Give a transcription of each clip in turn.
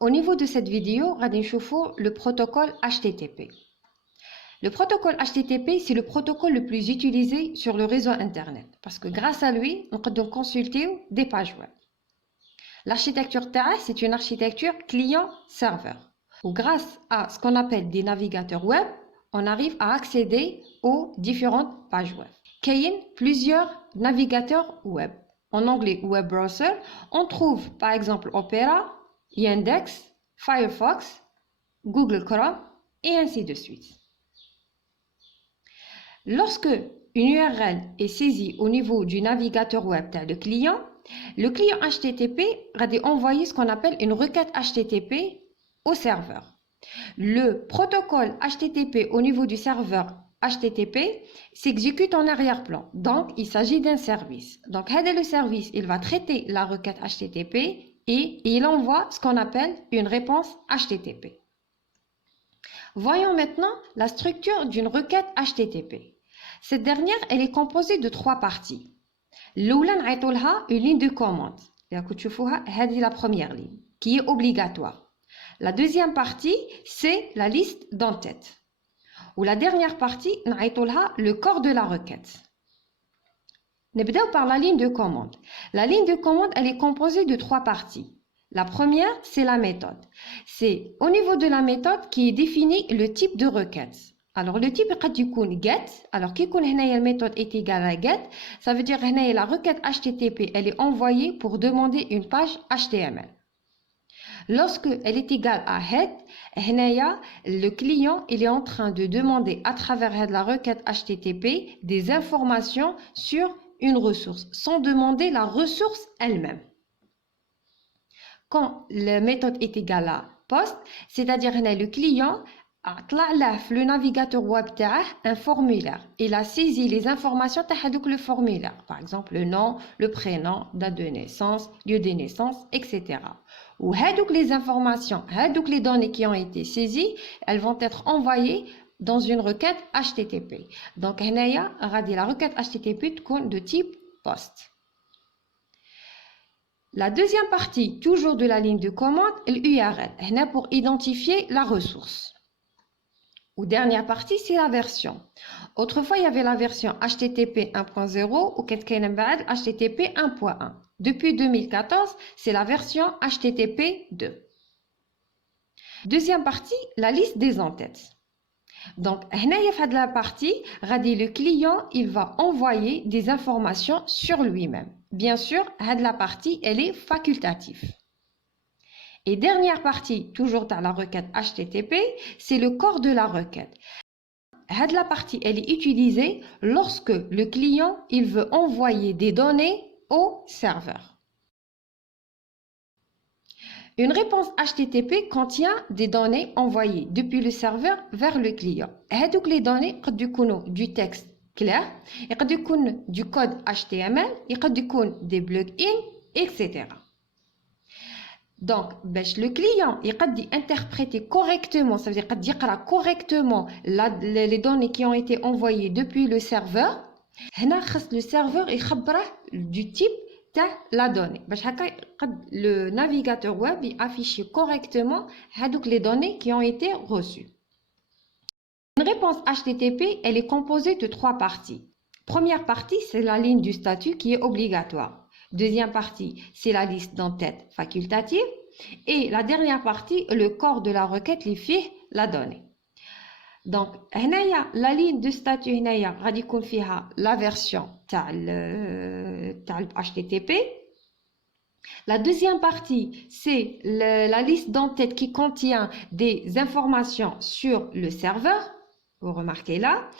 Au niveau de cette vidéo, غادي نشوفوا le protocole HTTP. Le protocole HTTP, c'est le protocole le plus utilisé sur le réseau Internet parce que grâce à lui, on peut consulter des pages web. L'architecture TAA, c'est une architecture client-serveur où grâce à ce qu'on appelle des navigateurs web, on arrive à accéder aux différentes pages web. Il y a plusieurs navigateurs web. En anglais, web browser, on trouve par exemple Opera, Yandex, Firefox, Google Chrome et ainsi de suite. Lorsque une URL est saisie au niveau du navigateur web de client, le client HTTP va envoyer ce qu'on appelle une requête HTTP au serveur. Le protocole HTTP au niveau du serveur HTTP s'exécute en arrière-plan. Donc, il s'agit d'un service. Donc, le service, il va traiter la requête HTTP et il envoie ce qu'on appelle une réponse HTTP. Voyons maintenant la structure d'une requête HTTP. Cette dernière, elle est composée de trois parties. L'oula نعيطولها une ligne de commande. C'est la première ligne qui est obligatoire. La deuxième partie, c'est la liste d'entête. Ou la dernière partie, نعيطولها le corps de la requête. نبداو par la ligne de commande. La ligne de commande, elle est composée de trois parties. La première, c'est la méthode. C'est au niveau de la méthode qui est défini le type de requête. Alors, le type peut être get. Alors, qui la méthode est égale à get, ça veut dire que la requête HTTP, elle est envoyée pour demander une page HTML. Lorsque elle est égale à head, le client il est en train de demander à travers la requête HTTP des informations sur une ressource, sans demander la ressource elle-même. Quand la méthode est égale à post, c'est-à-dire que le client a le navigateur web un formulaire. Il a saisi les informations de le formulaire. Par exemple, le nom, le prénom, date de naissance, lieu de naissance, etc. Ou les informations, les données qui ont été saisies, elles vont être envoyées dans une requête HTTP. Donc, la requête HTTP de type post. La deuxième partie, toujours de la ligne de commande, l'URL, pour identifier la ressource. Ou dernière partie, c'est la version. Autrefois, il y avait la version HTTP 1.0 ou HTTP 1.1. Depuis 2014, c'est la version HTTP 2. Deuxième partie, la liste des entêtes. Donc, dans la partie, le client il va envoyer des informations sur lui-même. Bien sûr, la partie, elle est facultative. Et dernière partie, toujours dans la requête HTTP, c'est le corps de la requête. La partie, elle est utilisée lorsque le client il veut envoyer des données au serveur. Une réponse HTTP contient des données envoyées depuis le serveur vers le client. هذوك les données peuvent être du texte clair, peuvent être du code HTML, peuvent être des plugins, etc. Donc, le client il peut interpréter correctement, ça veut dire qu'il peut lire correctement les données qui ont été envoyées depuis le serveur. Le serveur il du type de la donnée. Le navigateur web il affiche correctement les données qui ont été reçues. Une réponse HTTP elle est composée de trois parties. Première partie, c'est la ligne du statut qui est obligatoire. Deuxième partie, c'est la liste d'entêtes facultative. Et la dernière partie, le corps de la requête, les fiches, la donnée. Donc, la ligne de statut, la version HTTP. La deuxième partie, c'est la liste d'entêtes qui contient des informations sur le serveur. Vous remarquez là.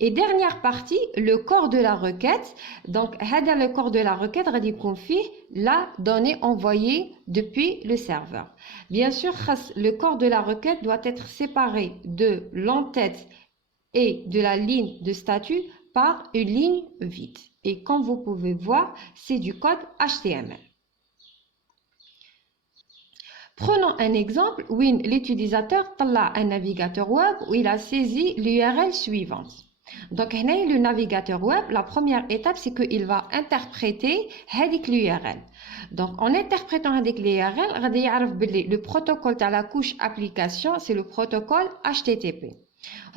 Et dernière partie, le corps de la requête. Donc, le corps de la requête, confie la donnée envoyée depuis le serveur. Bien sûr, le corps de la requête doit être séparé de l'entête et de la ligne de statut par une ligne vide. Et comme vous pouvez voir, c'est du code HTML. Prenons un exemple où l'utilisateur a un navigateur web où il a saisi l'URL suivante. Donc, le navigateur web, la première étape, c'est qu'il va interpréter l'URL. Donc, en interprétant l'URL, le protocole de la couche application, c'est le protocole HTTP.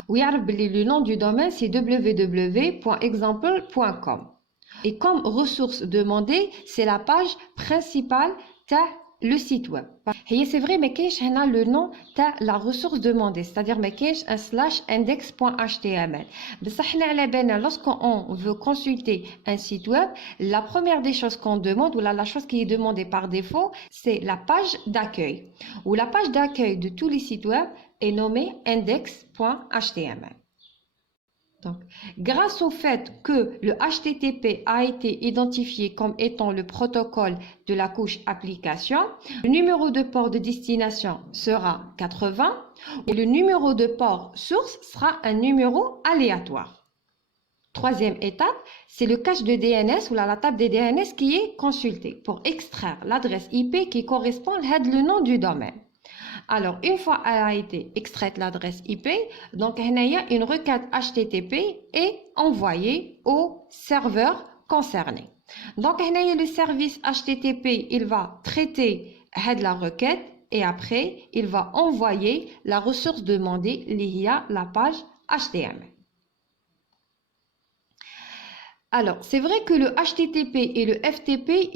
Le nom du domaine, c'est www.example.com. Et comme ressource demandée, c'est la page principale de le site web. Et c'est vrai, mais qu'est-ce que le nom de la ressource demandée, c'est-à-dire mais qu'est-ce un /index.html. Lorsqu'on veut consulter un site web, la première des choses qu'on demande, ou la chose qui est demandée par défaut, c'est la page d'accueil. Ou la page d'accueil de tous les sites web est nommée index.html. Donc, grâce au fait que le HTTP a été identifié comme étant le protocole de la couche application, le numéro de port de destination sera 80 et le numéro de port source sera un numéro aléatoire. Troisième étape, c'est le cache de DNS ou la table des DNS qui est consultée pour extraire l'adresse IP qui correspond à le nom du domaine. Alors, une fois elle a été extraite l'adresse IP, donc il y a une requête HTTP est envoyée au serveur concerné. Donc, le service HTTP, il va traiter la requête et après, il va envoyer la ressource demandée liée à la page HTML. Alors, c'est vrai que le HTTP et le FTP,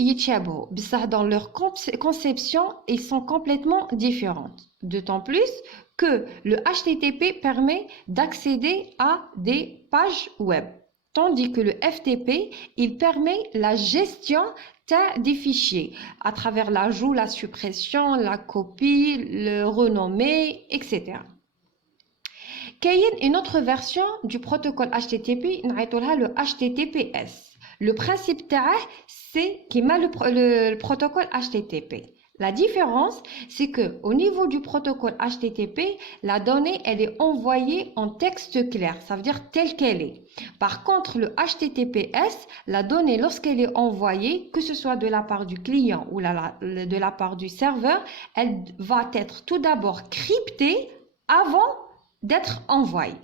dans leur conception, ils sont complètement différentes. D'autant plus que le HTTP permet d'accéder à des pages web, tandis que le FTP, il permet la gestion des fichiers à travers l'ajout, la suppression, la copie, le renommé, etc. Il y a une autre version du protocole HTTP, le HTTPS. Le principe c'est le protocole HTTP. La différence, c'est que au niveau du protocole HTTP, la donnée elle est envoyée en texte clair, ça veut dire telle qu'elle est. Par contre, le HTTPS, la donnée lorsqu'elle est envoyée, que ce soit de la part du client ou de la part du serveur, elle va être tout d'abord cryptée avant d'être envoyée.